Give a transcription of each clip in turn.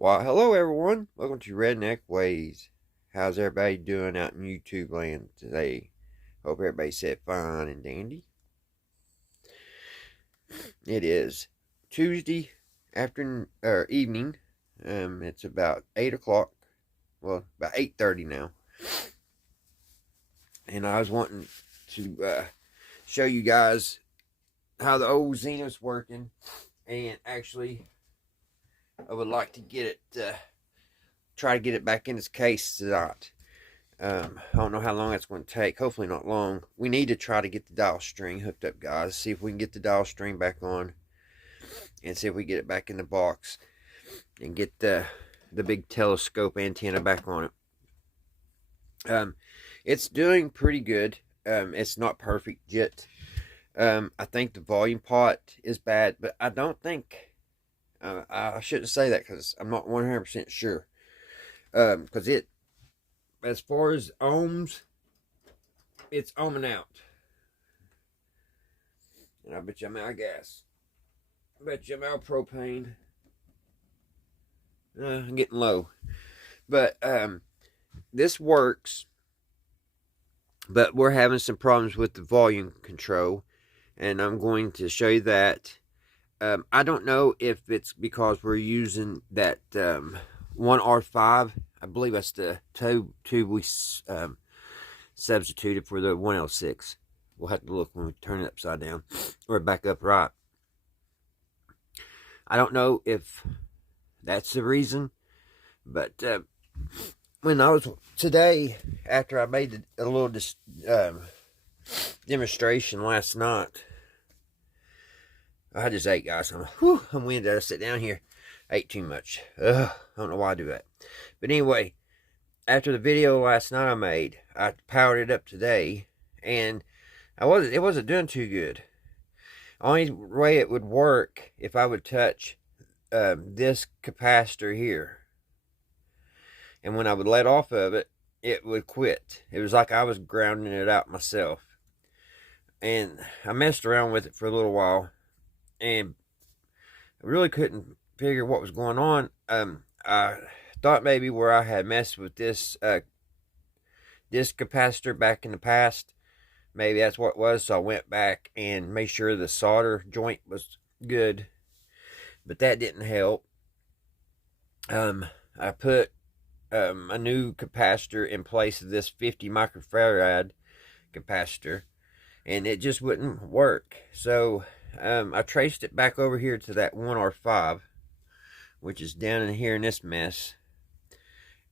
Well, hello everyone. Welcome to Redneck Ways. How's everybody doing out in YouTube land today? Hope everybody said fine and dandy. It is Tuesday afternoon or evening. It's about 8 o'clock. Well, about 8:30 now. And I was wanting to show you guys how the old Zenith's working, and actually, I would like to get it. Try to get it back in its case tonight. I don't know how long it's going to take. Hopefully not long. We need to try to get the dial string hooked up, guys. See if we can get the dial string back on. And see if we get it back in the box. And get the big telescope antenna back on it. It's doing pretty good. It's not perfect yet. I think the volume pot is bad. But I don't think... I shouldn't say that because I'm not 100% sure. Because as far as ohms, it's ohming out. And I bet you I'm out of gas. I bet you I'm out of propane. I'm getting low. But this works. But we're having some problems with the volume control. And I'm going to show you that. I don't know if it's because we're using that 1R5. I believe that's the tube we substituted for the 1L6. We'll have to look when we turn it upside down or back upright. I don't know if that's the reason, but when I was today, after I made a little demonstration last night, I just ate, guys. I'm winded. I sit down here. I ate too much. I don't know why I do that. But anyway, after the video last night I made, I powered it up today, and it wasn't doing too good. Only way it would work if I would touch this capacitor here, and when I would let off of it, it would quit. It was like I was grounding it out myself. And I messed around with it for a little while, and I really couldn't figure what was going on. I thought maybe where I had messed with this capacitor back in the past, maybe that's what it was. So I went back and made sure the solder joint was good, but that didn't help. I put a new capacitor in place of this 50 microfarad capacitor, and it just wouldn't work. So I traced it back over here to that 1R5, which is down in here in this mess.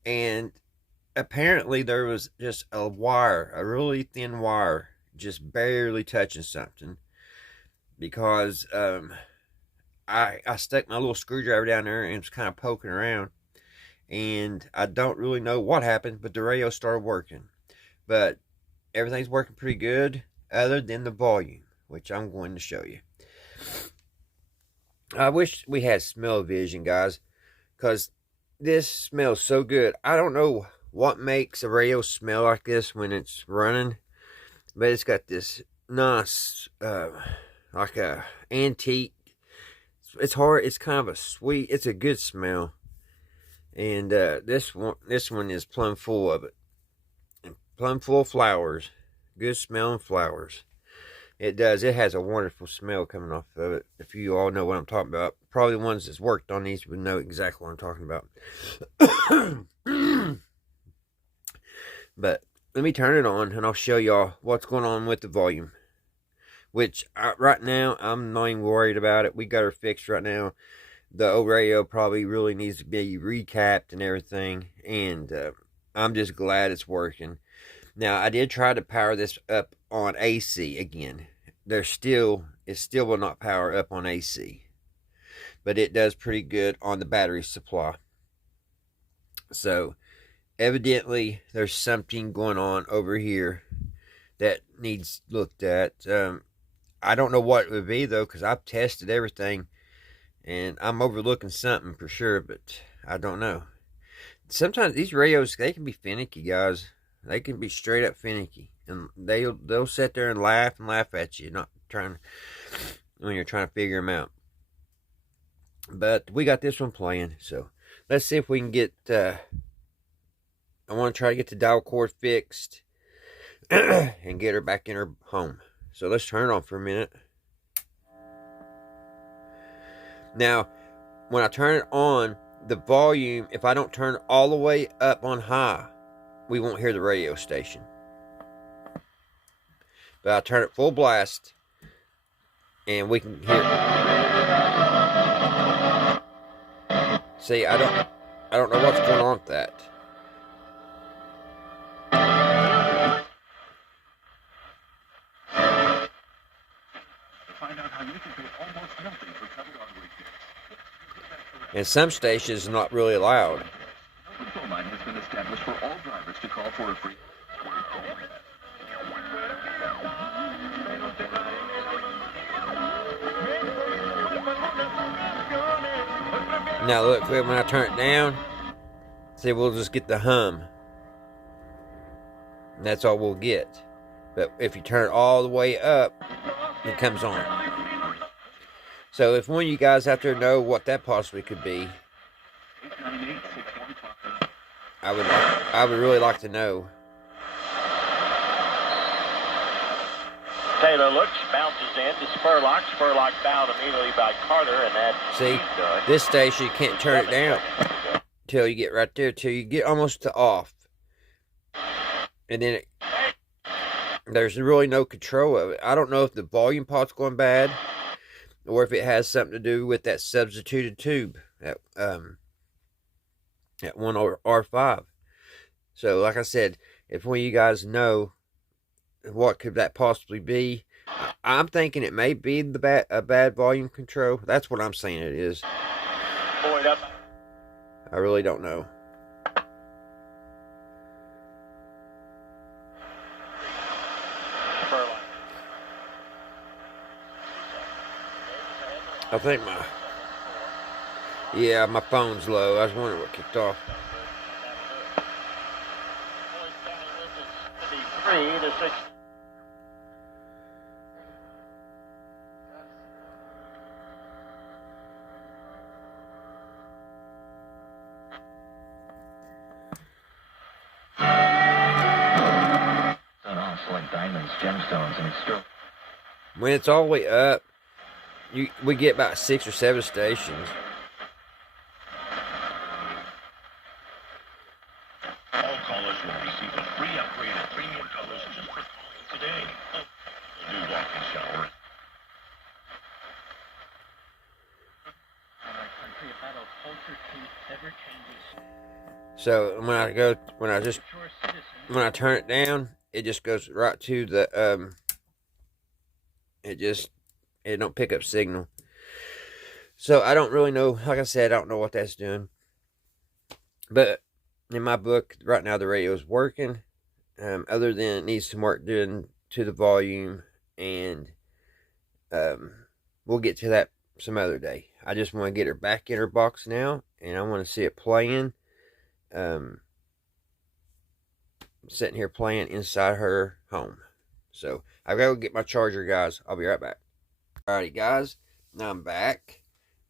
And apparently there was just a wire, a really thin wire, just barely touching something. Because I stuck my little screwdriver down there and was kind of poking around. And I don't really know what happened, but the radio started working. But everything's working pretty good, other than the volume, which I'm going to show you. I wish we had smell-o-vision, guys, because this smells so good. I don't know what makes a radio smell like this when it's running, but it's got this nice, like a antique. It's hard. It's kind of a sweet. It's a good smell, and this one is plumb full of it, and plumb full of flowers. Good smelling flowers. It does. It has a wonderful smell coming off of it. If you all know what I'm talking about. Probably the ones that's worked on these would know exactly what I'm talking about. But let me turn it on and I'll show y'all what's going on with the volume. Which, right now, I'm not even worried about it. We got her fixed right now. The old radio probably really needs to be recapped and everything. And I'm just glad it's working. Now, I did try to power this up on AC again. It still will not power up on AC. But it does pretty good on the battery supply. So, evidently, there's something going on over here that needs looked at. I don't know what it would be, though, because I've tested everything. And I'm overlooking something for sure, but I don't know. Sometimes these radios, they can be finicky, guys. They can be straight up finicky, and they'll sit there and laugh at you, when you're trying to figure them out. But we got this one playing, so let's see if we can get, I want to try to get the dial cord fixed and get her back in her home. So let's turn it on for a minute. Now, when I turn it on, the volume, if I don't turn it all the way up on high, we won't hear the radio station. But I turn it full blast, and we can hear it. See, I don't know what's going on with that. Find out how you can pay almost nothing for covered hardware kits. And some stations are not really loud. The phone line has been established for all drivers to call for a free. Now look, when I turn it down, see, we'll just get the hum. And that's all we'll get. But if you turn it all the way up, it comes on. So if one of you guys out there know what that possibly could be, I would really like to know. Taylor looks, bounces in to Spurlock. Spurlock fouled immediately by Carter, and that. See, this station you can't turn it down till you get right there, till you get almost to off, and then there's really no control of it. I don't know if the volume pot's going bad, or if it has something to do with that substituted tube at 1R5. So, like I said, if one of you guys know what could that possibly be, I'm thinking it may be a bad volume control. That's what I'm saying it is. Boyd up. I really don't know. I think my phone's low. I was wondering what kicked off. 3-6. Like diamonds, gemstones, and it's when it's all the way up, we get about 6 or 7 stations. all callers will receive a free upgrade of premium colors just for calling today. A new walk-in shower. So when I turn it down, it just goes right to the it don't pick up signal. So I don't really know. Like I said, I don't know what that's doing. But in my book, right now the radio is working. Other than it needs some work done to the volume, and we'll get to that some other day. I just want to get her back in her box now, and I want to see it playing. Sitting here playing inside her home. So I've got to go get my charger, guys. I'll be right back. Alrighty, guys. Now I'm back.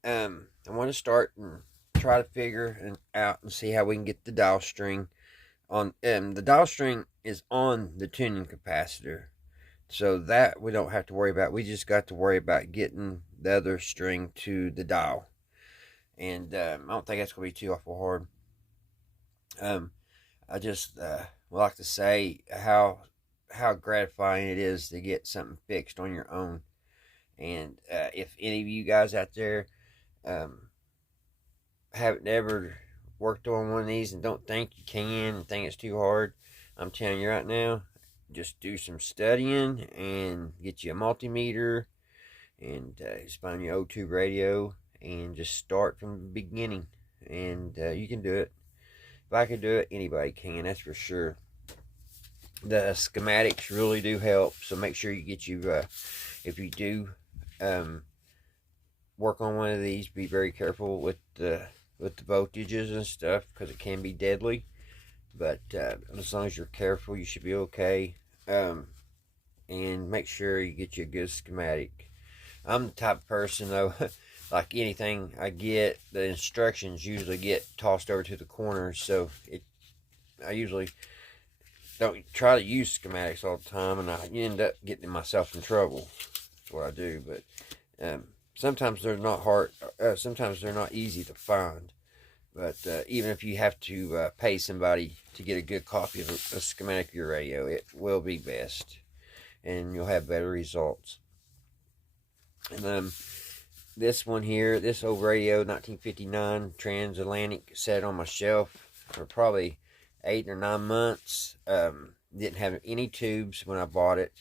I want to start and try to figure it out and see how we can get the dial string on. The dial string is on the tuning capacitor, so that we don't have to worry about. We just got to worry about getting the other string to the dial, and I don't think that's gonna be too awful hard. I just would like to say how gratifying it is to get something fixed on your own. And if any of you guys out there haven't ever worked on one of these and don't think you can and think it's too hard, I'm telling you right now, just do some studying and get you a multimeter and just find your O2 radio and just start from the beginning, and you can do it. If I can do it, anybody can, that's for sure. The schematics really do help, so make sure you get if you do work on one of these, be very careful with the voltages and stuff, because it can be deadly. But as long as you're careful, you should be okay. And make sure you get you a good schematic. I'm the type of person, though, like anything I get, the instructions usually get tossed over to the corner. So I usually don't try to use schematics all the time, and I end up getting myself in trouble. That's what I do. But sometimes they're not hard. Sometimes they're not easy to find. But even if you have to pay somebody to get a good copy of a schematic of your radio, it will be best, and you'll have better results. And this one here, this old radio, 1959 Trans-Oceanic, sat on my shelf for probably 8 or 9 months. Didn't have any tubes when I bought it.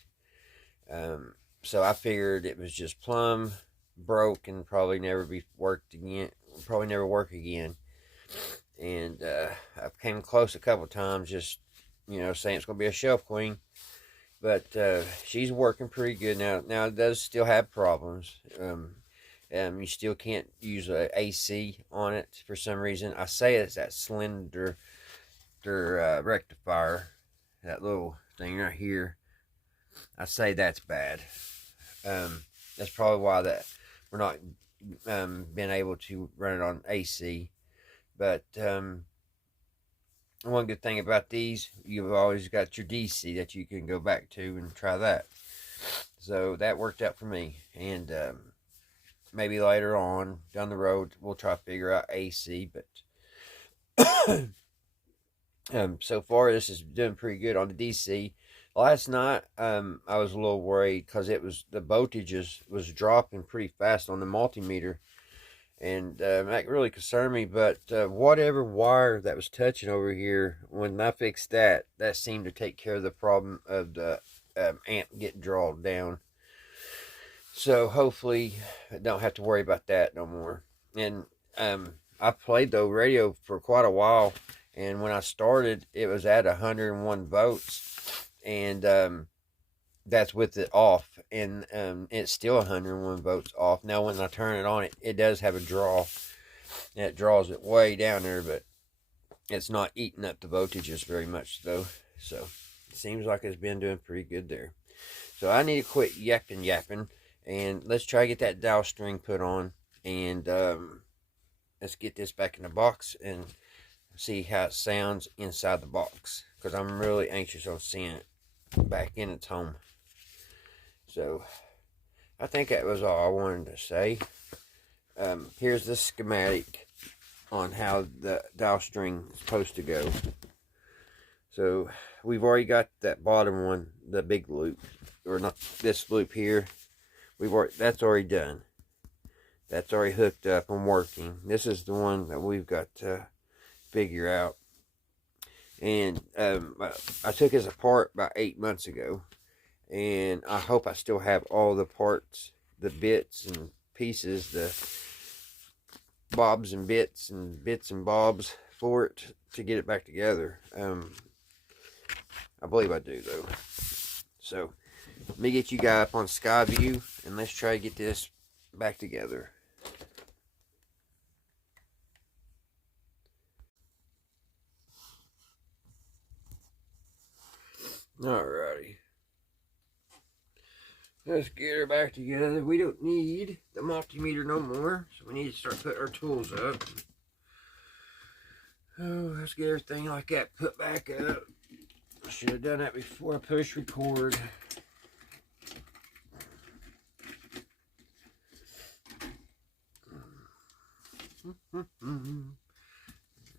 So I figured it was just plumb broke and probably never be worked again. Probably never work again. And I came close a couple times, just saying it's gonna be a shelf queen. But she's working pretty good now. Now it does still have problems. You still can't use a AC on it for some reason. I say it's that cylinder rectifier, that little thing right here. I say that's bad. That's probably why that we're not been able to run it on AC. But one good thing about these, you've always got your DC that you can go back to and try that. So that worked out for me. And maybe later on down the road we'll try to figure out AC. But so far this is doing pretty good on the DC. Last night I was a little worried because the voltage was dropping pretty fast on the multimeter. And that really concerned me, but whatever wire that was touching over here, when I fixed that seemed to take care of the problem of the amp getting drawn down. So hopefully I don't have to worry about that no more. And I played the radio for quite a while, and when I started, it was at 101 volts, and that's with it off, and it's still 101 volts off. Now when I turn it on, it does have a draw, and it draws it way down there, but it's not eating up the voltages very much though. So it seems like it's been doing pretty good there. So I need to quit yapping, and let's try to get that dial string put on, and let's get this back in the box and see how it sounds inside the box, because I'm really anxious on seeing it back in its home. So I think that was all I wanted to say. Here's the schematic on how the dial string is supposed to go. So we've already got that bottom one, the big loop, or not this loop here. That's already done. That's already hooked up and working. This is the one that we've got to figure out. And I took this apart about 8 months ago. And I hope I still have all the parts, the bits and pieces, the bobs and bits and bobs for it to get it back together. I believe I do though. So let me get you guys up on Skyview, and let's try to get this back together. Alrighty. Let's get her back together. We don't need the multimeter no more, so we need to start putting our tools up. Oh, let's get everything like that put back up. I should have done that before I push record.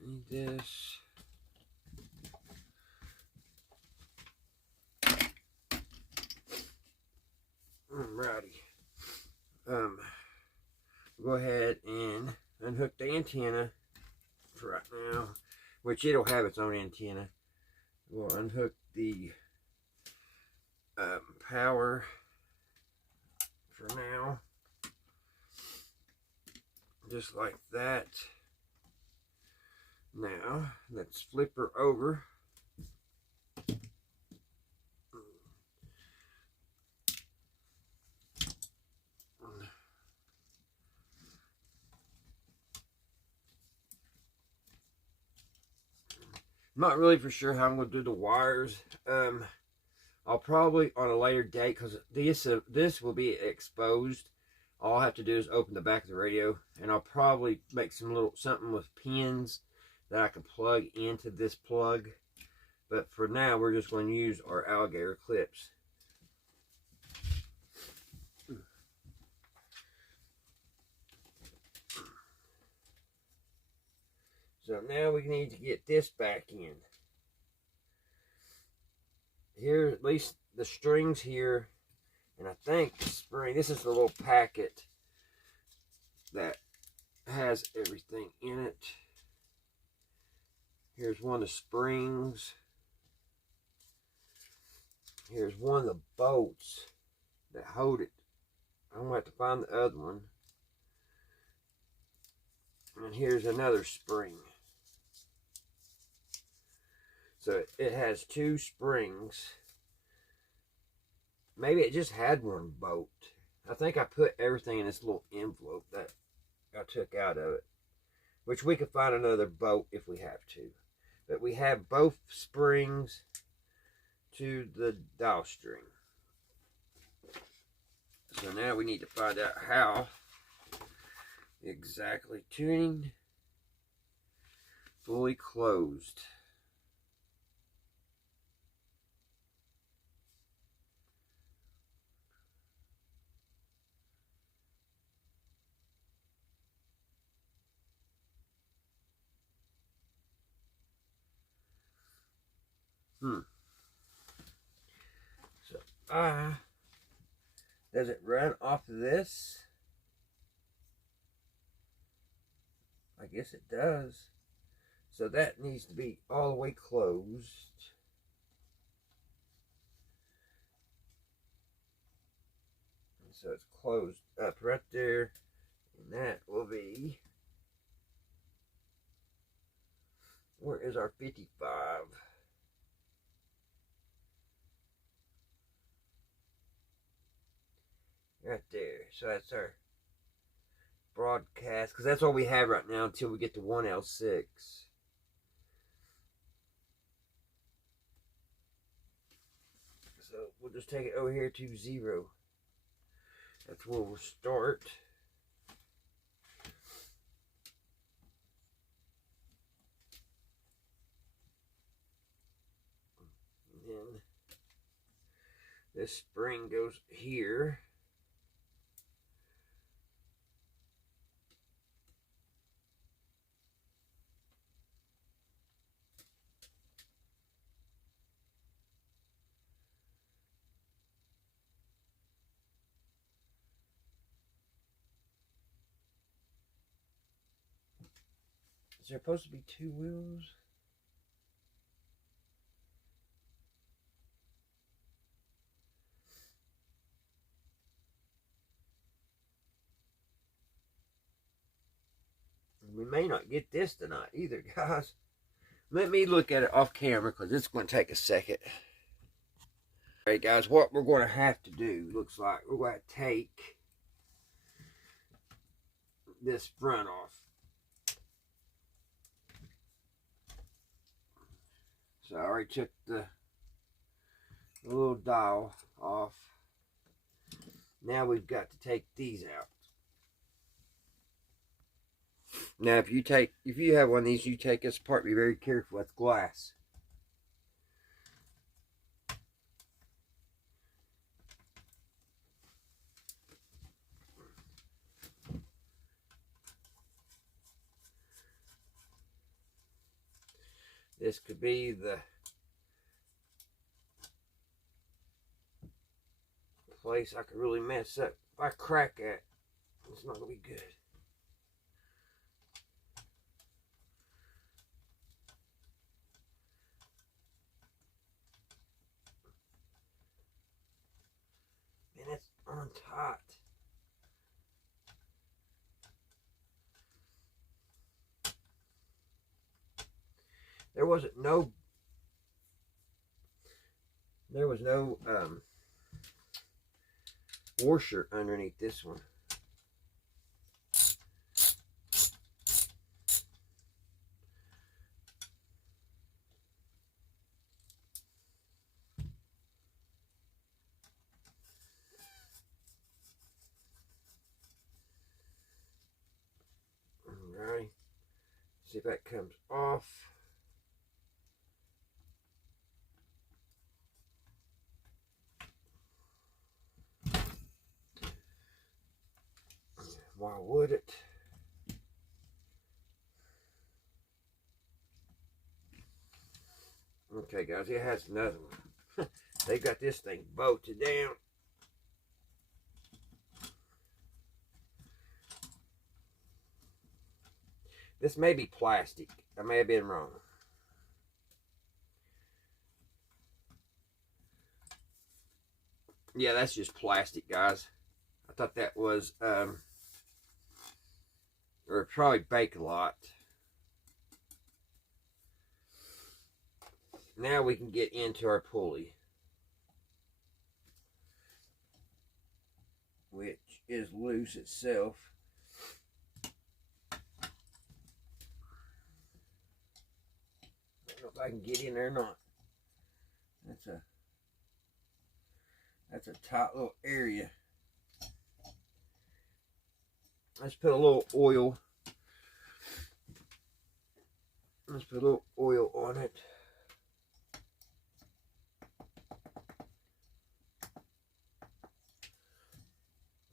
Need this. Alrighty. Go ahead and unhook the antenna for right now, which it'll have its own antenna. We'll unhook the power for now, just like that. Now let's flip her over. I'm not really for sure how I'm going to do the wires. I'll probably on a later date, because this will be exposed. all I have to do is open the back of the radio, and I'll probably make something with pins that I can plug into this plug. But for now, we're just going to use our alligator clips. So now we need to get this back in. Here, at least the strings here, and I think the spring, this is the little packet that has everything in it. Here's one of the springs. Here's one of the bolts that hold it. I'm going to have to find the other one. And here's another spring. So it has two springs. Maybe it just had one bolt. I think I put everything in this little envelope that I took out of it. Which we could find another bolt if we have to. But we have both springs to the dial string. So now we need to find out how exactly. Tuning fully closed. So does it run off of this? I guess it does. So that needs to be all the way closed. And so it's closed up right there. And that will be, where is our 55? Right there. So that's our broadcast, because that's all we have right now until we get to 1L6. So we'll just take it over here to 0. That's where we'll start. And then this spring goes here. Is there supposed to be 2 wheels? We may not get this tonight either, guys. Let me look at it off camera because it's going to take a second. Alright, guys, what we're going to have to do, looks like we're going to take this front off. So I already took the little dial off. Now we've got to take these out. Now if you have one of these, you take this apart, be very careful, that's glass. This could be the place I could really mess up. If I crack it, it's not going to be good. Man, it's untight. There was no washer underneath this one. that comes off. Why would it? Okay, guys, it has another one. They got this thing bolted down. This may be plastic. I may have been wrong. Yeah, that's just plastic, guys. I thought that was, or probably Bake-A-Lot. Now we can get into our pulley, which is loose itself. I don't know if I can get in there or not. That's a tight little area. Let's put a little oil. Let's put a little oil on it.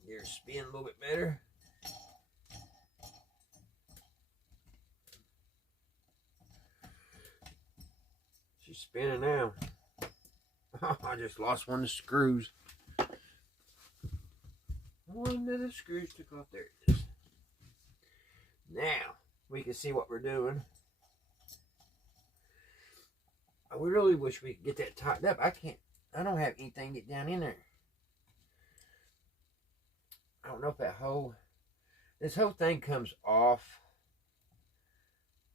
Get her spin a little bit better. She's spinning now. I just lost one of the screws. One of the screws took off. There it is. Now we can see what we're doing. I really wish we could get that tightened up. I don't have anything to get down in there. I don't know if this whole thing comes off.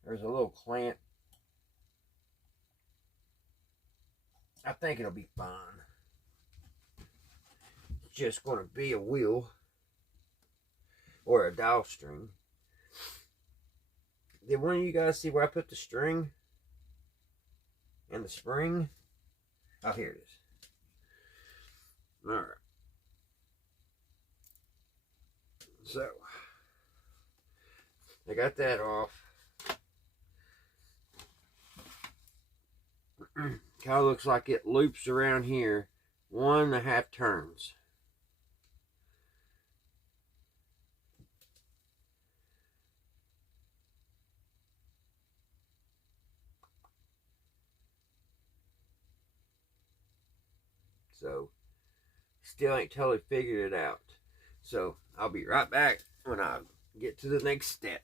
There's a little clamp. I think it'll be fine. It's just going to be a wheel or a dowel string. Did one of you guys see where I put the string and the spring? Oh, here it is. All right. So, I got that off. Kind of looks like it loops around here 1.5 turns. So, still ain't totally figured it out. So, I'll be right back when I get to the next step.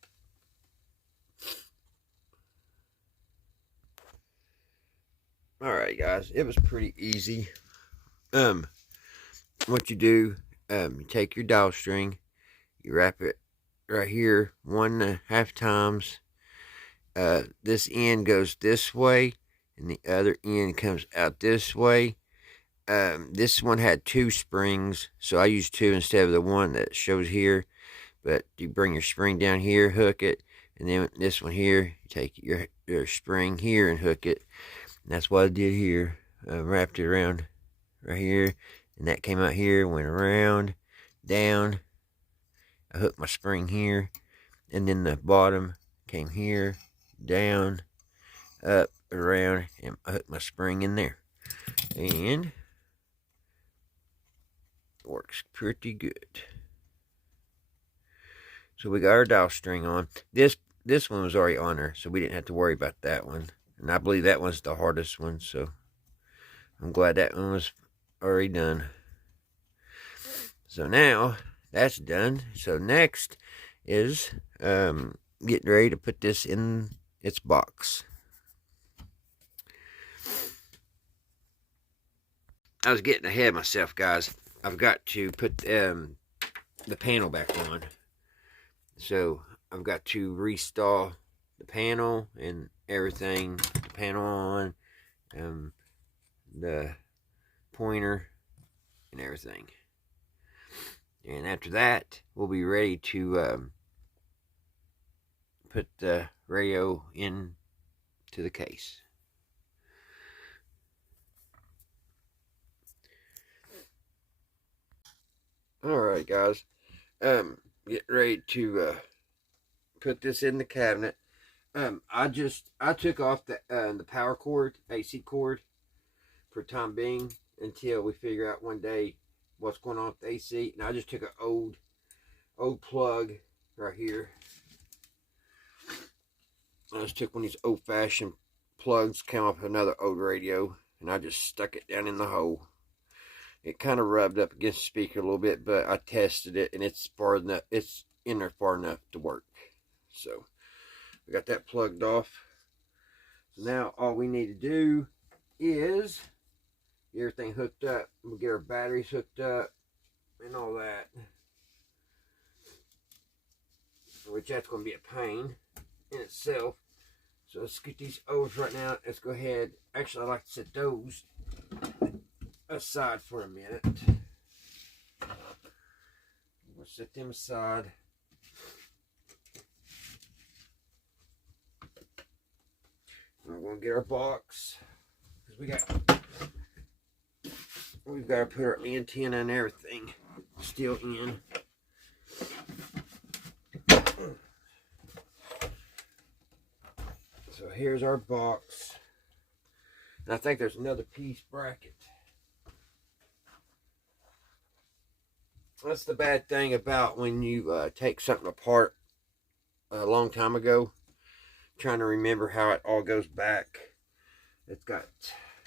Alright, guys, it was pretty easy. What you do, you take your dowel string, you wrap it right here 1.5 times. This end goes this way, and the other end comes out this way. This one had 2 springs, so I used 2 instead of the one that shows here. But you bring your spring down here, hook it, and then this one here, you take your spring here and hook it. And that's what I did here. Wrapped it around right here, and that came out here, went around, down. I hooked my spring here, and then the bottom came here, down, up, around, and I hooked my spring in there. And works pretty good. So we got our dowel string on. This one was already on there, so we didn't have to worry about that one. And I believe that one's the hardest one, so I'm glad that one was already done. So now that's done. So next is getting ready to put this in its box. I was getting ahead of myself, guys. I've got to put the panel back on. So I've got to reinstall the panel and everything. The panel on, the pointer, and everything. And after that, we'll be ready to put the radio into the case. Alright, guys. Getting ready to put this in the cabinet. I took off the power cord, AC cord, for time being until we figure out one day what's going on with the AC. And I just took an old plug right here. I just took one of these old-fashioned plugs, came off another old radio, and I just stuck it down in the hole. It kind of rubbed up against the speaker a little bit, but I tested it, and it's far enough. It's in there far enough to work. So we got that plugged off. So now all we need to do is get everything hooked up. We'll get our batteries hooked up and all that, which that's going to be a pain in itself. So let's get these overs right now. Let's go ahead. Actually, I'd like to set those aside for a minute. We'll set them aside. We're going to get our box, because we've got to put our antenna and everything still in. So here's our box. And I think there's another piece bracket. That's the bad thing about when you take something apart a long time ago. Trying to remember how it all goes back. It's got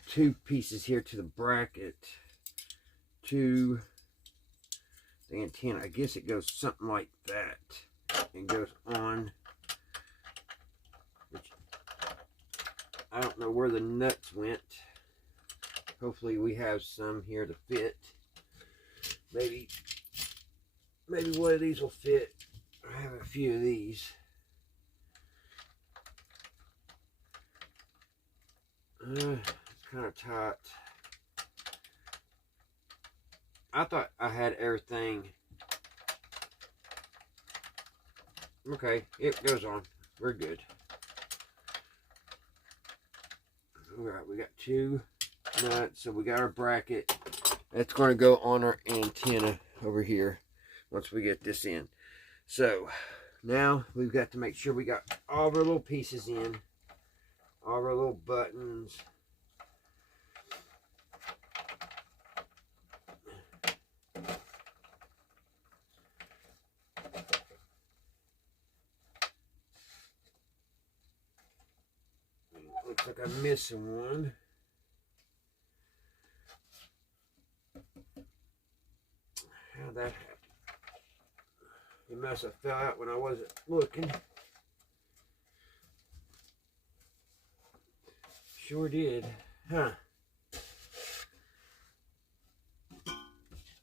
two pieces here to the bracket, to the antenna. I guess it goes something like that. It goes on, which I don't know where the nuts went. Hopefully we have some here to fit. Maybe one of these will fit. I have a few of these. It's kind of tight. I thought I had everything. Okay, it goes on. We're good. Alright, we got two nuts. So we got our bracket. That's going to go on our antenna over here once we get this in. So now we've got to make sure we got all of our little pieces in. All our little buttons. Looks like I'm missing one. How'd that happen? It must have fell out when I wasn't looking. Sure did, huh?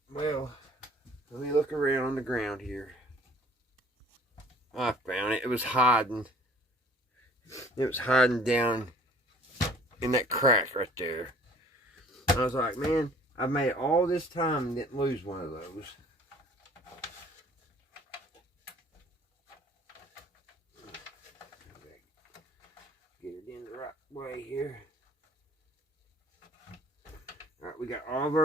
Well, let me look around on the ground here. I found it. It was hiding. It was hiding down in that crack right there. I was like, man, I've made it all this time and didn't lose one of those. Get it in the right way here. All right, we got all of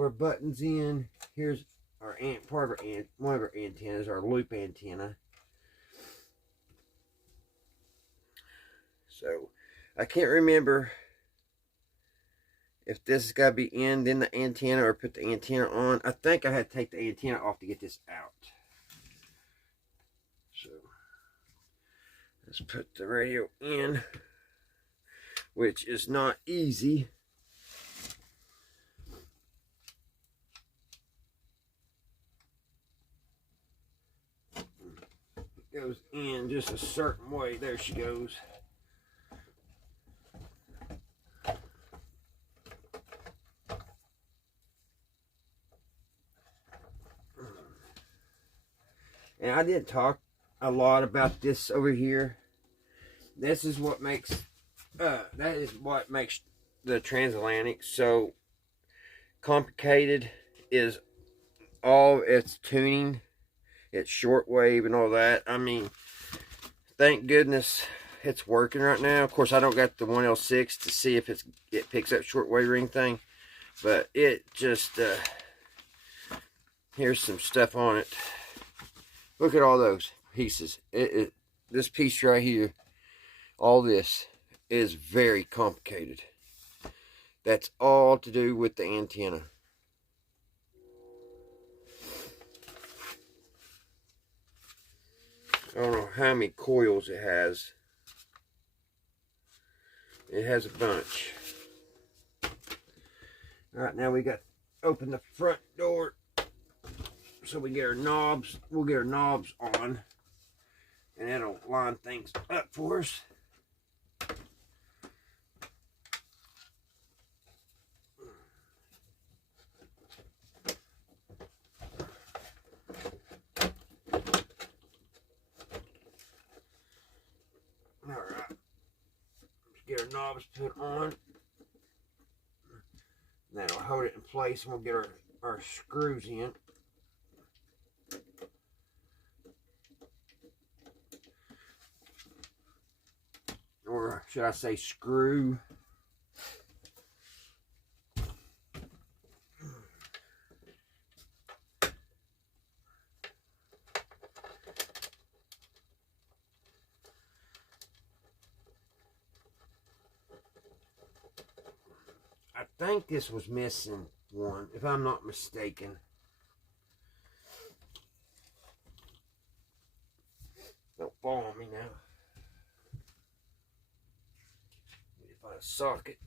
our buttons in. Here's our one of our antennas, our loop antenna. So I can't remember if this has got to be in, then the antenna, or put the antenna on. I think I had to take the antenna off to get this out. So let's put the radio in, which is not easy. It goes in just a certain way. There she goes. And I didn't talk a lot about this over here. This is what makes that is what makes the Trans-Oceanic so complicated, is all its tuning, its shortwave and all that. I mean, thank goodness it's working right now. Of course, I don't got the 1L6 to see if it picks up shortwave or anything, but it just here's some stuff on it. Look at all those pieces. this piece right here, all this is very complicated. That's all to do with the antenna. I don't know how many coils it has. It has a bunch. Alright, now we got to open the front door so we get our knobs. We'll get our knobs on, and that'll line things up for us. Alright, let's get our knobs put on. That'll hold it in place, and we'll get our screws in. Or should I say screw? I think this was missing one, if I'm not mistaken. Don't fall on me now. Need to find a socket.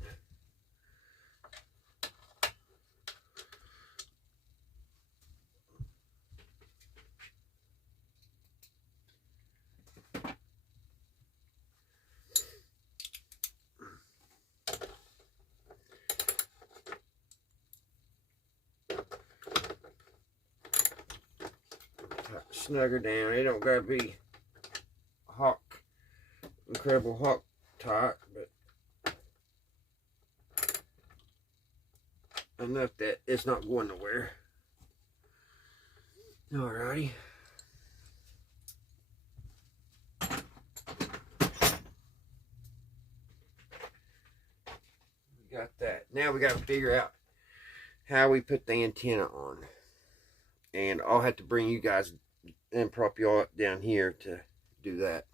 Snug her down. It don't gotta be incredible hawk tight, but enough that it's not going nowhere. Alrighty. We got that. Now we gotta figure out how we put the antenna on. And I'll have to bring you guys and prop y'all up down here to do that.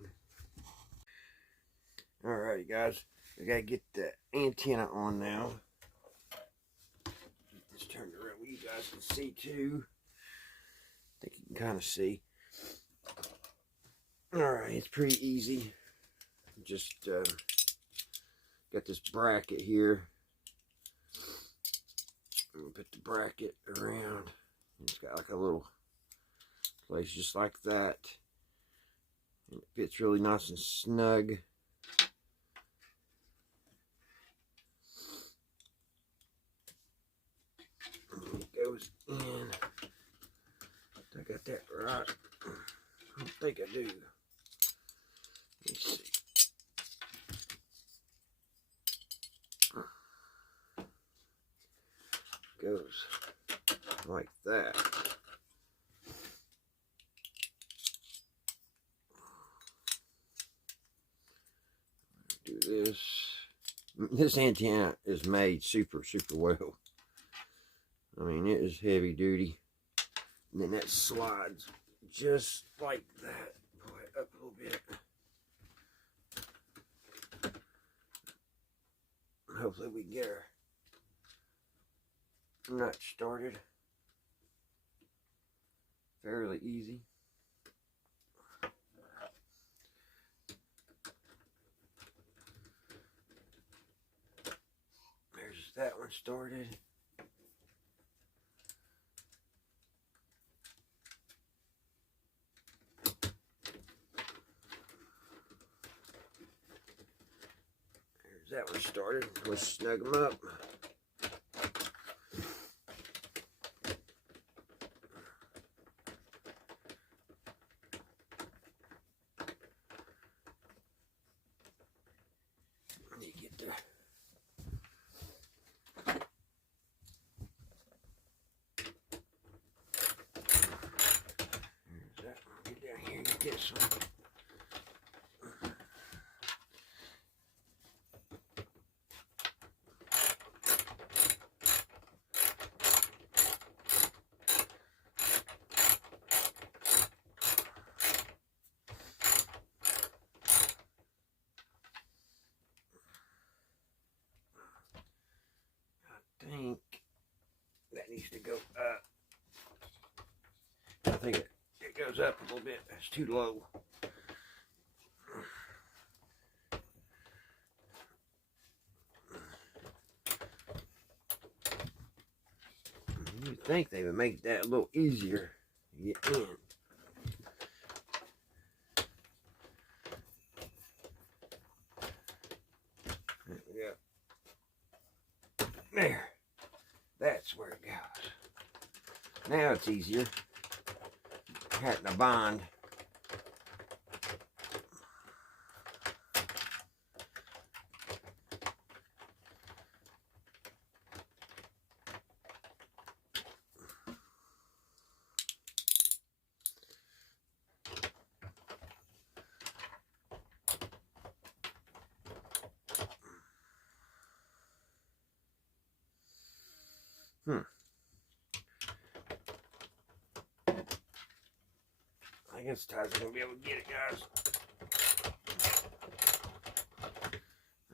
Alrighty guys, we gotta get the antenna on now. Get this turned around where you guys can see too. I think you can kind of see. Alright, it's pretty easy. Just got this bracket here. I'm gonna put the bracket around. It's got like a little place just like that. And it fits really nice and snug. And it goes in. I got that right. I don't think I do. Let's see. Goes like that. Do this. This antenna is made super well. I mean, it is heavy duty. And then that slides just like that. Pull it up a little bit. Hopefully we get our nut started. Fairly easy. There's that one started. There's that one started. Let's snug them up. This one. think it goes up a little bit. It's too low. You'd think they would make that a little easier to get in. There we go. There. That's where it goes. Now it's easier. Having a bind. I guess Ty's gonna be able to get it, guys.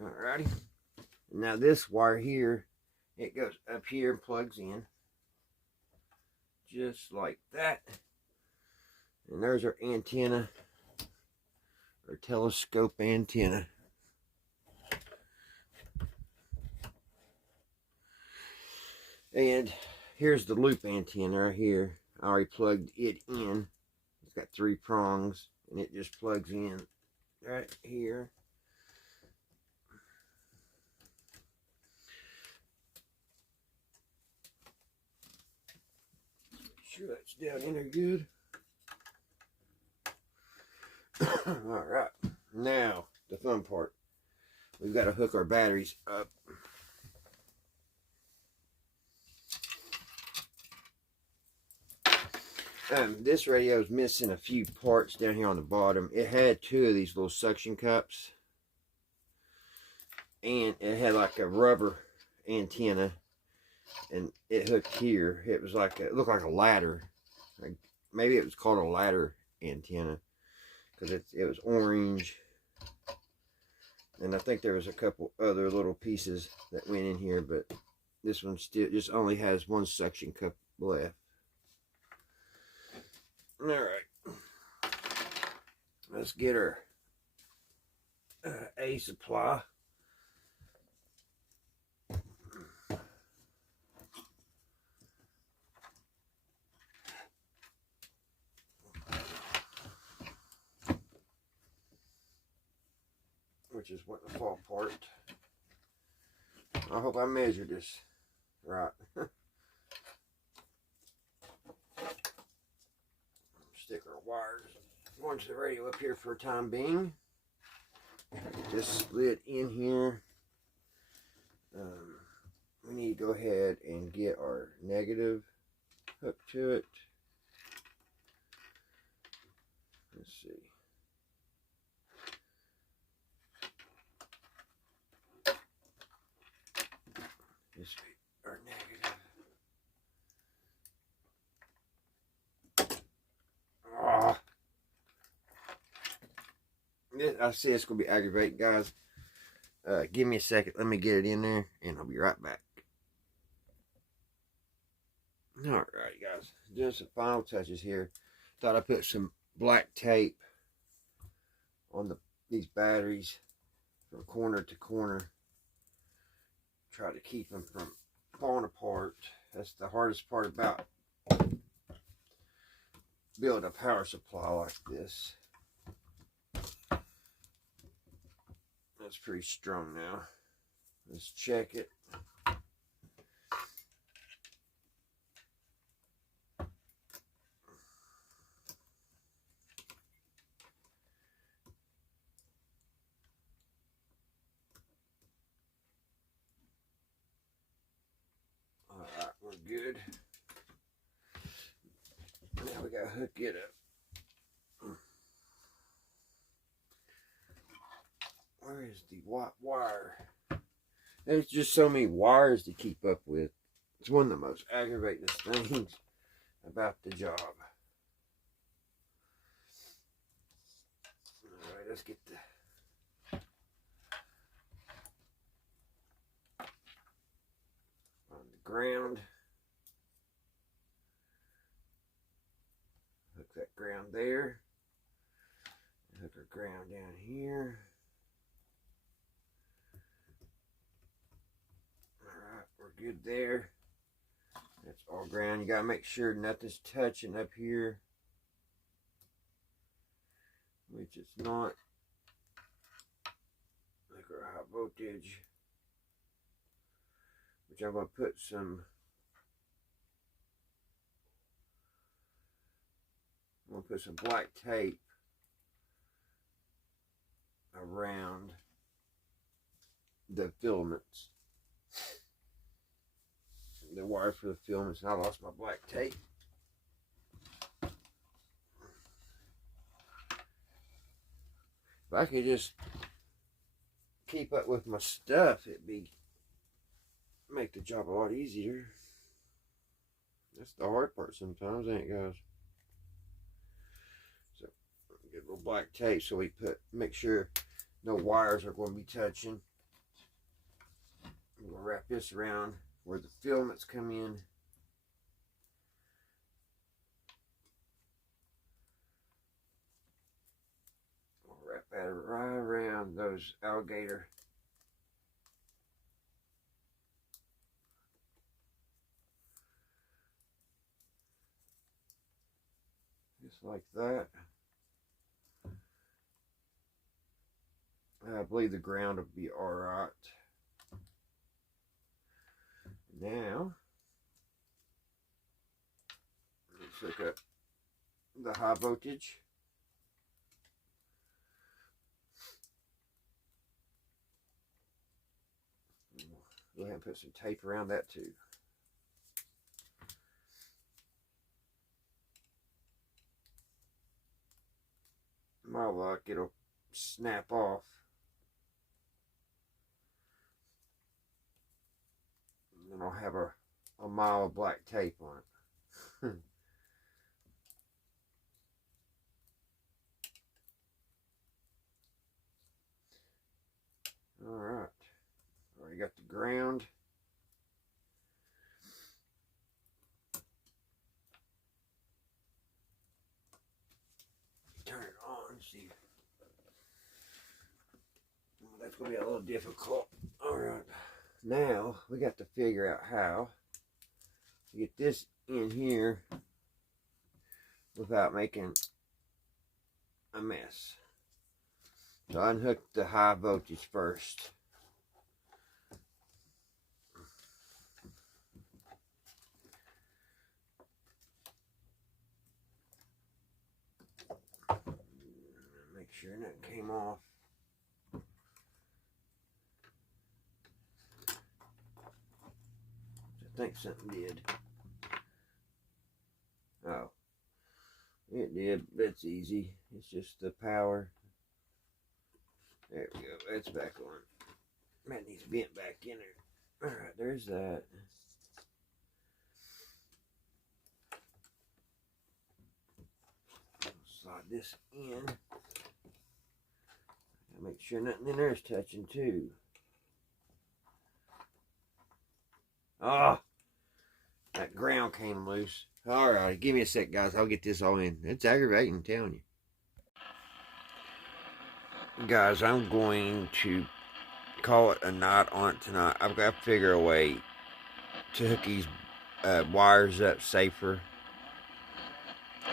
Alrighty. Now this wire here, it goes up here and plugs in. Just like that. And there's our antenna. Our telescope antenna. And here's the loop antenna right here. I already plugged it in. It's got 3 prongs and it just plugs in right here. Make sure that's down in there good. Alright, now the fun part. We've got to hook our batteries up. This radio is missing a few parts down here on the bottom. It had 2 of these little suction cups. And it had like a rubber antenna. And it hooked here. It was like, it looked like a ladder. Like, maybe it was called a ladder antenna. Because it was orange. And I think there was a couple other little pieces that went in here. But this one still just only has 1 suction cup left. Alright, let's get our A supply. Which is what the fall apart. I hope I measured this right. Stick our wires onto the radio up here for a time being. Just slid in here. We need to go ahead and get our negative hooked to it. Let's see. This be our negative. I see it's going to be aggravating, guys. Give me a second. Let me get it in there, and I'll be right back. Alright, guys. Doing some final touches here. Thought I put some black tape on these batteries from corner to corner. Try to keep them from falling apart. That's the hardest part about building a power supply like this. That's pretty strong now. Let's check it. Alright, we're good. Now we gotta hook it up. Where is the white wire? There's just so many wires to keep up with. It's one of the most aggravating things about the job. Alright, let's get on the ground. that ground there. Hook our ground down here. Alright, we're good there. That's all ground. You gotta make sure nothing's touching up here, which it's not. Like our high voltage, which I'm gonna put some. I'm gonna put some black tape around the filaments, the wire for the filaments, and I lost my black tape. If I could just keep up with my stuff, it'd make the job a lot easier. That's the hard part sometimes, ain't it, guys? So get a little black tape so we make sure no wires are going to be touching. I'm going to wrap this around where the filaments come in. I'll wrap that right around those alligator. Just like that. I believe the ground will be alright. Now, let's look at the high voltage. Go ahead and put some tape around that too. My luck, it'll snap off. And then I'll have a mile of black tape on it. Alright. Already got the ground. Turn it on, see. Well, that's going to be a little difficult. Alright. Now, we got to figure out how to get this in here without making a mess. So I unhooked the high voltage first. Make sure nothing came off. I think something did. Oh, it did. That's easy. It's just the power. There we go. That's back on. That needs to be back in there. Alright, there's that. Slide this in. Make sure nothing in there is touching too. Oh, that ground came loose. Alright, give me a sec, guys. I'll get this all in. It's aggravating, I'm telling you. Guys, I'm going to call it a night on it tonight. I've got to figure a way to hook these wires up safer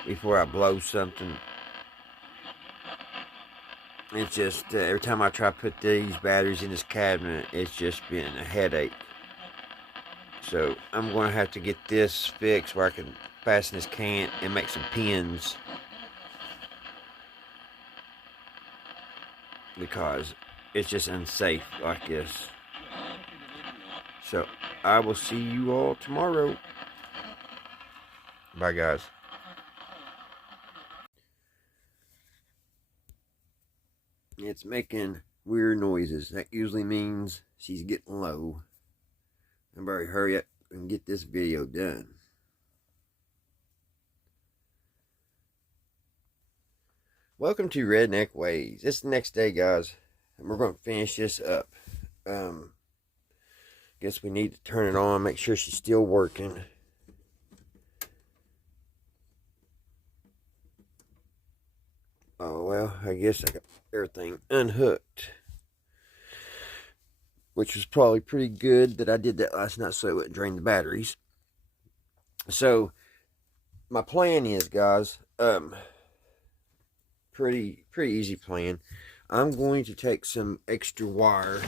before I blow something. It's just every time I try to put these batteries in this cabinet, it's just been a headache. So I'm going to have to get this fixed where I can fasten this can and make some pins, because it's just unsafe like this. So I will see you all tomorrow. Bye, guys. It's making weird noises. That usually means she's getting low. I better hurry up and get this video done. Welcome to Redneck Ways. It's the next day, guys, and we're going to finish this up. Guess we need to turn it on, make sure she's still working. Oh, well, I guess I got everything unhooked, which was probably pretty good that I did that last night so it wouldn't drain the batteries. So, my plan is, guys, pretty easy plan. I'm going to take some extra wire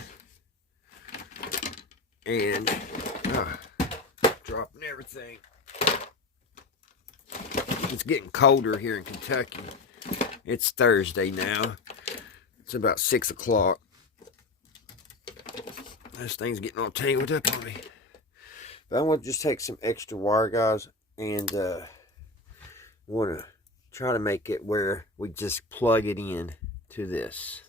and dropping everything. It's getting colder here in Kentucky. It's Thursday now. It's about 6 o'clock. This thing's getting all tangled up on me. But I'm going to just take some extra wire, guys, and want to try to make it where we just plug it in to this.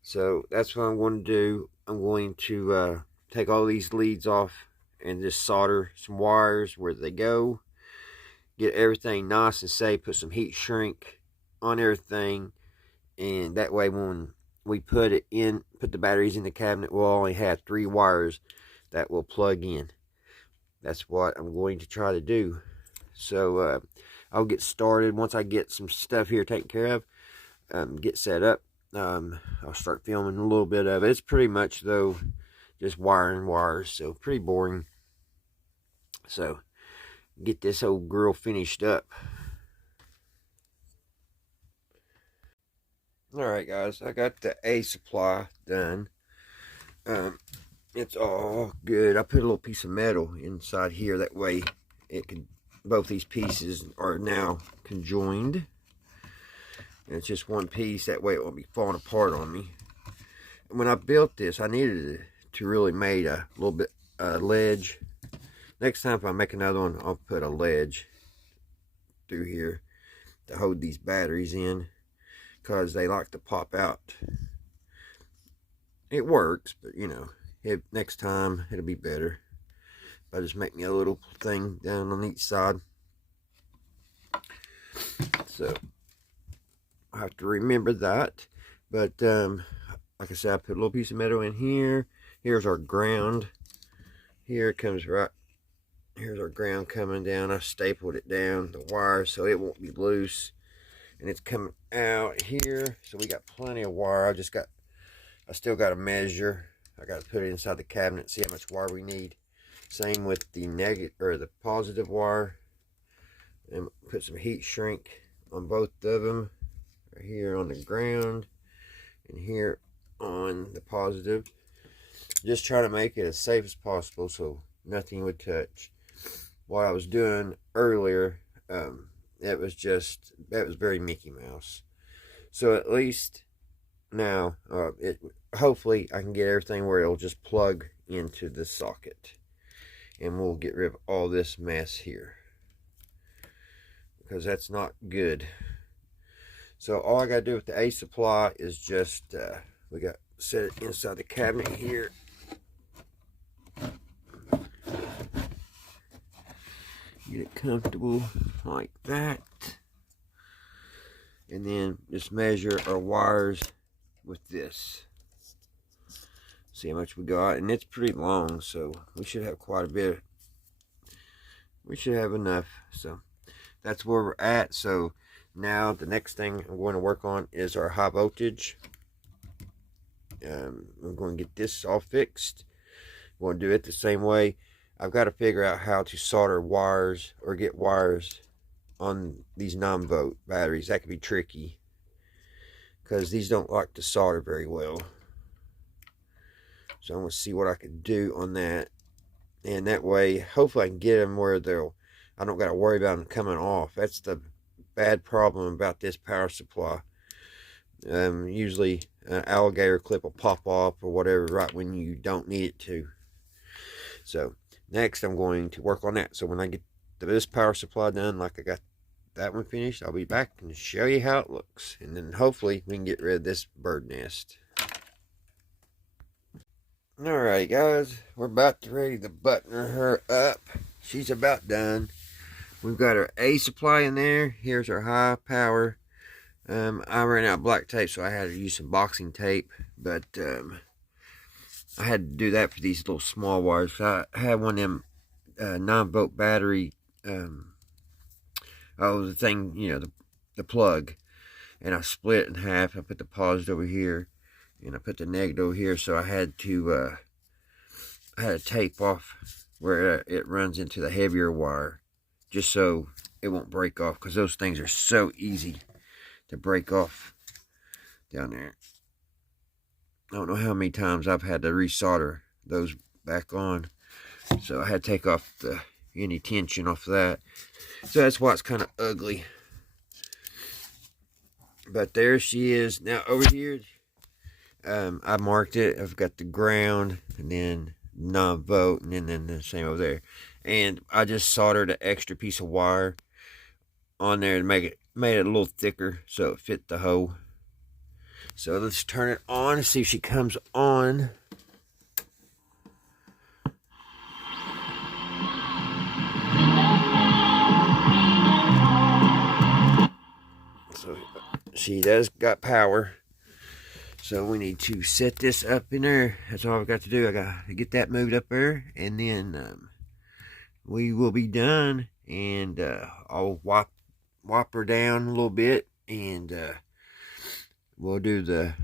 So that's what I'm going to do. I'm going to take all these leads off and just solder some wires where they go. Get everything nice and safe. Put some heat shrink on everything. And that way when we put the batteries in the cabinet, we'll only have 3 wires that will plug in. That's what I'm going to try to do. So I'll get started once I get some stuff here taken care of. Get set up. I'll start filming a little bit of it. It's pretty much, though, just wiring wires, so pretty boring. So get this old girl finished up. Alright, guys, I got the A supply done. It's all good. I put a little piece of metal inside here, that way it can, both these pieces are now conjoined. And it's just one piece, that way it won't be falling apart on me. And when I built this, I needed to really make a little bit ledge. Next time if I make another one, I'll put a ledge through here to hold these batteries in, because they like to pop out. It works, but you know, next time it'll be better. I'll just make me a little thing down on each side. So I have to remember that. But like I said, I put a little piece of metal in here. Here's our ground. Here it comes right. Here's our ground coming down. I stapled it down, the wire, so it won't be loose. And it's coming out here. So we got plenty of wire. I still got to measure. I got to put it inside the cabinet, see how much wire we need. Same with the negative or the positive wire. And put some heat shrink on both of them. Right here on the ground and here on the positive. Just try to make it as safe as possible so nothing would touch. What I was doing earlier, that was very Mickey Mouse. So at least now, hopefully I can get everything where it'll just plug into the socket. And we'll get rid of all this mess here, because that's not good. So all I got to do with the A supply is just, we got set it inside the cabinet here. Get it comfortable like that. And then just measure our wires with this. See how much we got. And it's pretty long, so we should have quite a bit. We should have enough. So that's where we're at. So now the next thing I'm going to work on is our high voltage. I'm going to get this all fixed. I'm going to do it the same way. I've got to figure out how to solder wires or get wires on these 9-volt batteries. That could be tricky, because these don't like to solder very well. So I'm going to see what I can do on that. And that way, hopefully I can get them where I don't got to worry about them coming off. That's the bad problem about this power supply. Usually an alligator clip will pop off or whatever right when you don't need it to. So next I'm going to work on that. So when I get this power supply done, like I got that one finished, I'll be back and show you how it looks. And then hopefully we can get rid of this bird nest. Alright guys, we're about to ready to button her up. She's about done. We've got our A supply in there. Here's our high power. I ran out of black tape, so I had to use some boxing tape. But I had to do that for these little small wires. I had one of them 9-volt battery. The thing, you know, the plug, and I split it in half. I put the positive over here, and I put the negative over here. So I had to tape off where it runs into the heavier wire, just so it won't break off, because those things are so easy to break off down there. I don't know how many times I've had to resolder those back on. So I had to take off any tension off that. So that's why it's kind of ugly. But there she is. Now over here, I marked it. I've got the ground, and then non-vote, and then the same over there. And I just soldered an extra piece of wire on there to made it a little thicker so it fit the hole. So let's turn it on and see if she comes on. So she does got power. So we need to set this up in there. That's all I've got to do. I got to get that moved up there, and then we will be done. And I'll wop her down a little bit, and we'll do the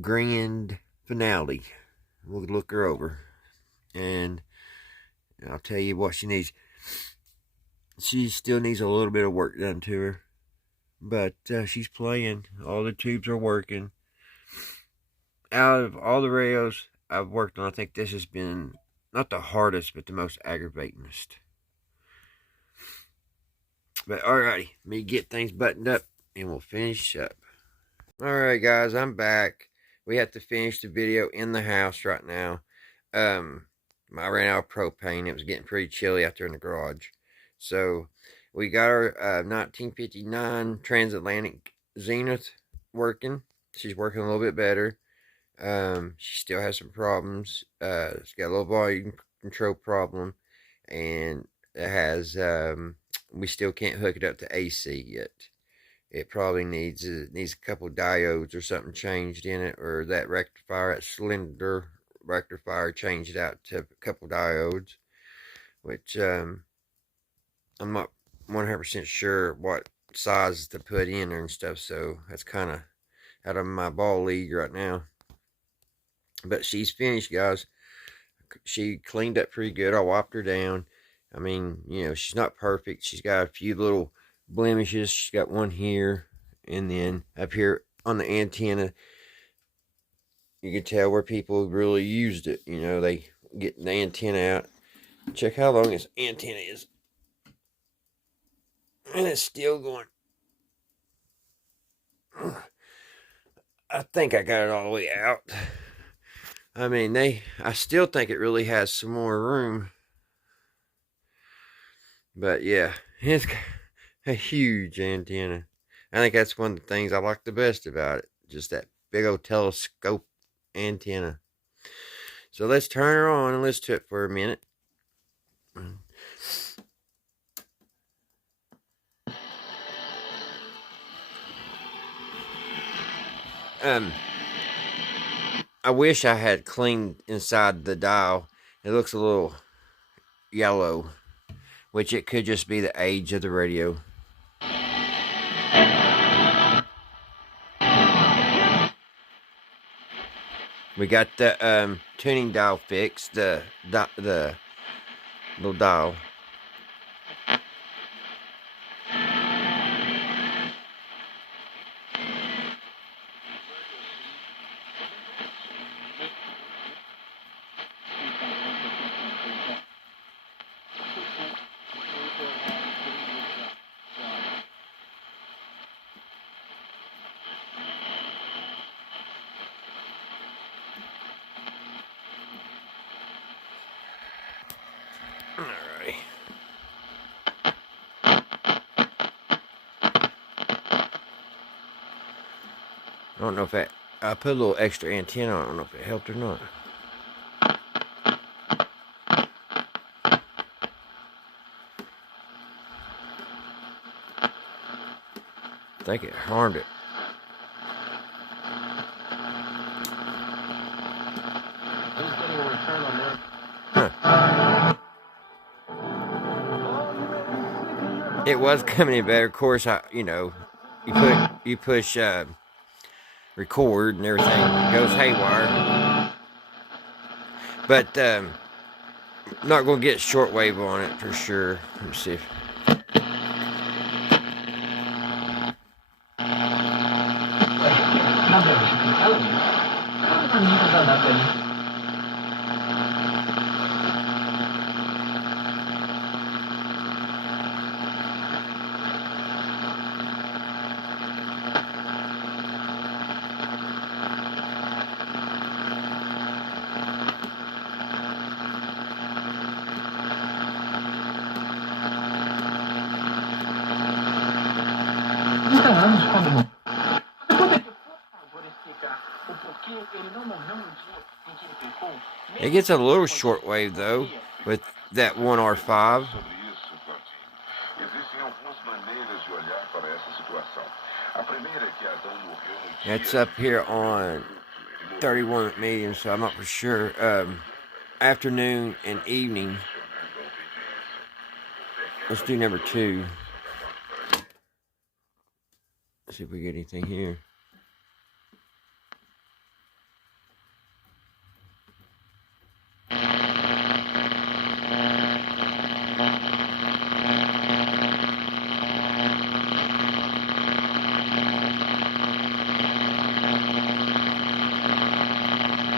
grand finale. We'll look her over, and I'll tell you what she needs. She still needs a little bit of work done to her, but she's playing. All the tubes are working. Out of all the radios I've worked on, I think this has been not the hardest, but the most aggravatingest. But alrighty, let me get things buttoned up, and we'll finish up. Alright guys, I'm back. We have to finish the video in the house right now. I ran out of propane. It was getting pretty chilly out there in the garage. So we got our 1959 Trans-Oceanic Zenith working. She's working a little bit better. She still has some problems. It's got a little volume control problem, and it has we still can't hook it up to AC yet. It probably needs a couple diodes or something changed in it, or that rectifier, that cylinder rectifier, changed out to a couple diodes, which I'm not 100% sure what sizes to put in there and stuff, so that's kind of out of my ball league right now. But she's finished, guys. She cleaned up pretty good. I wiped her down. I mean, you know, she's not perfect. She's got a few little blemishes. She's got one here, and then up here on the antenna, you can tell where people really used it. You know, they get the antenna out. Check how long this antenna is, and it's still going. I think I got it all the way out. I mean, I still think it really has some more room. But yeah, it's a huge antenna. I think that's one of the things I like the best about it. Just that big old telescope antenna. So let's turn her on and listen to it for a minute. I wish I had cleaned inside the dial. It looks a little yellow, which it could just be the age of the radio. We got the tuning dial fixed, the little dial. Alright. I don't know if that, I put a little extra antenna on. I don't know if it helped or not. I think it harmed it. Huh. it was coming in better. Of course, you push record and everything, it goes haywire. But not gonna get shortwave on it for sure. Let me see. It gets a little shortwave though with that 1R5. That's up here on 31 medium, so I'm not for sure. Afternoon and evening. Let's do number 2. Let's see if we get anything here.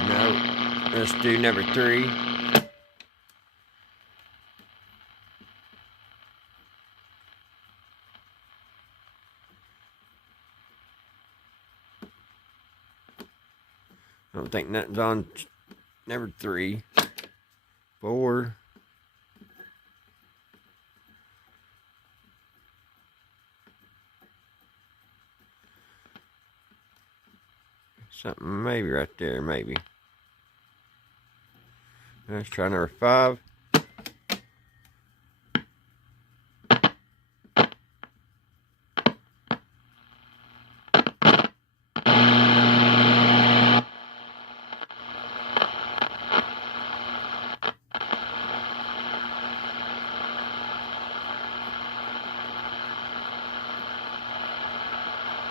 No. Let's do number 3. I don't think nothing's on number 3. 4. Something maybe right there, maybe. Let's try number 5.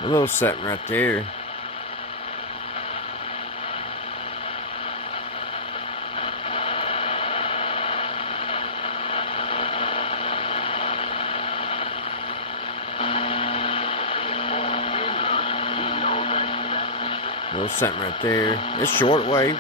A little something right there. A little something right there. It's shortwave.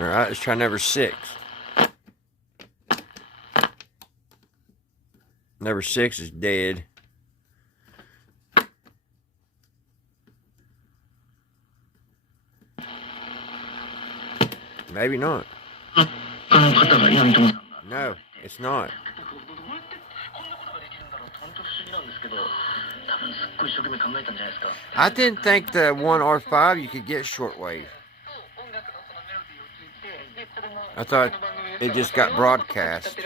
Alright, let's try number 6. Number 6 is dead. Maybe not. No, it's not. I didn't think the 1R5 you could get shortwave. I thought it just got broadcast.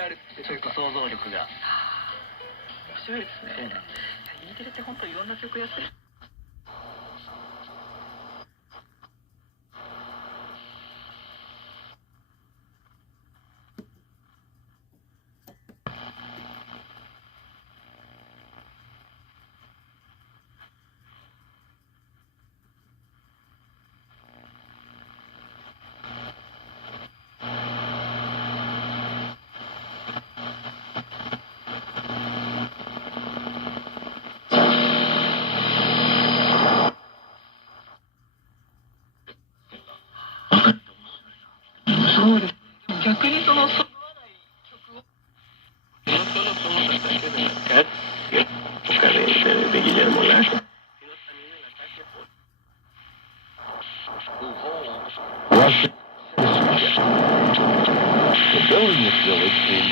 building this village in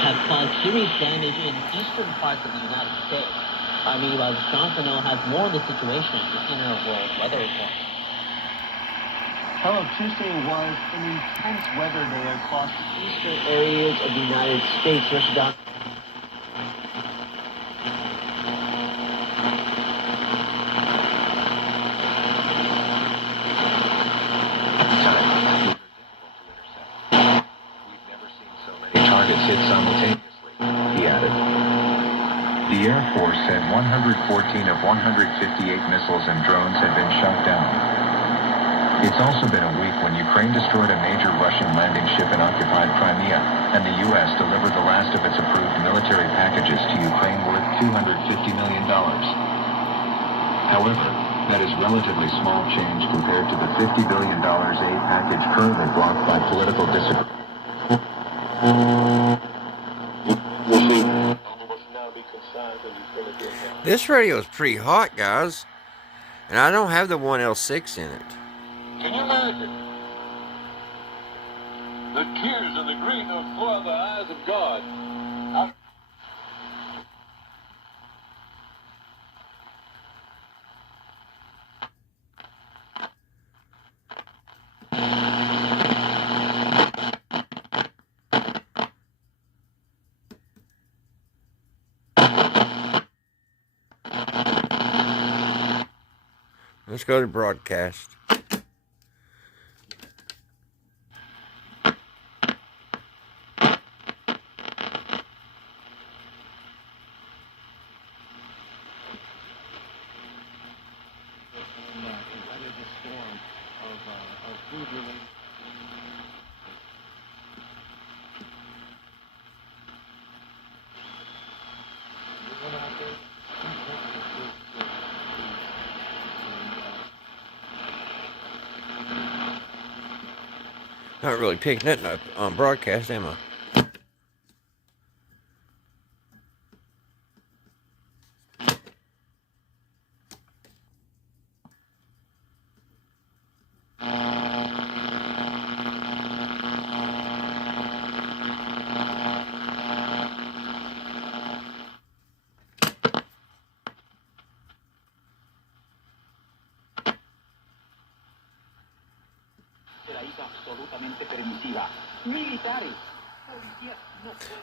have called serious damage in eastern parts of the United States. Our meteorologist Jonathan O has more of the situation in our World Weather Report. Hello, Tuesday was an intense weather day across the eastern areas of the United States. Here's Don. Targets hit simultaneously, he added. The Air Force said 114 of 158 missiles and drones had been shot down. It's also been a week when Ukraine destroyed a major Russian landing ship in occupied Crimea, and the U.S. delivered the last of its approved military packages to Ukraine worth $250 million. However, that is relatively small change compared to the $50 billion aid package currently blocked by political disagreement. This radio is pretty hot, guys. And I don't have the 1L6 in it. Can you imagine? The tears and the grief that flow out of the eyes of God. Let's go to broadcast. Not really picking it up on broadcast, am I?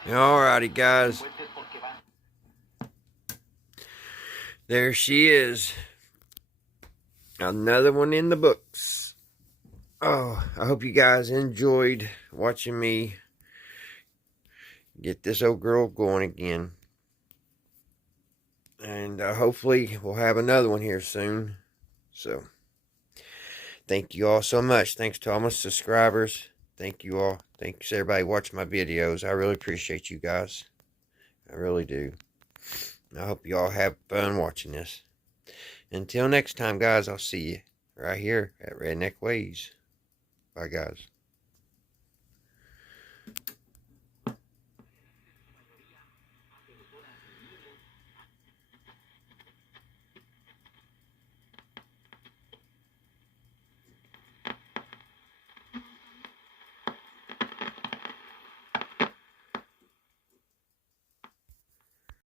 Alrighty, guys. There she is. Another one in the books. Oh, I hope you guys enjoyed watching me get this old girl going again. And hopefully we'll have another one here soon. So, thank you all so much. Thanks to all my subscribers. Thank you all. Thanks everybody watching my videos. I really appreciate you guys. I really do. I hope you all have fun watching this. Until next time, guys, I'll see you right here at Redneck Ways. Bye, guys.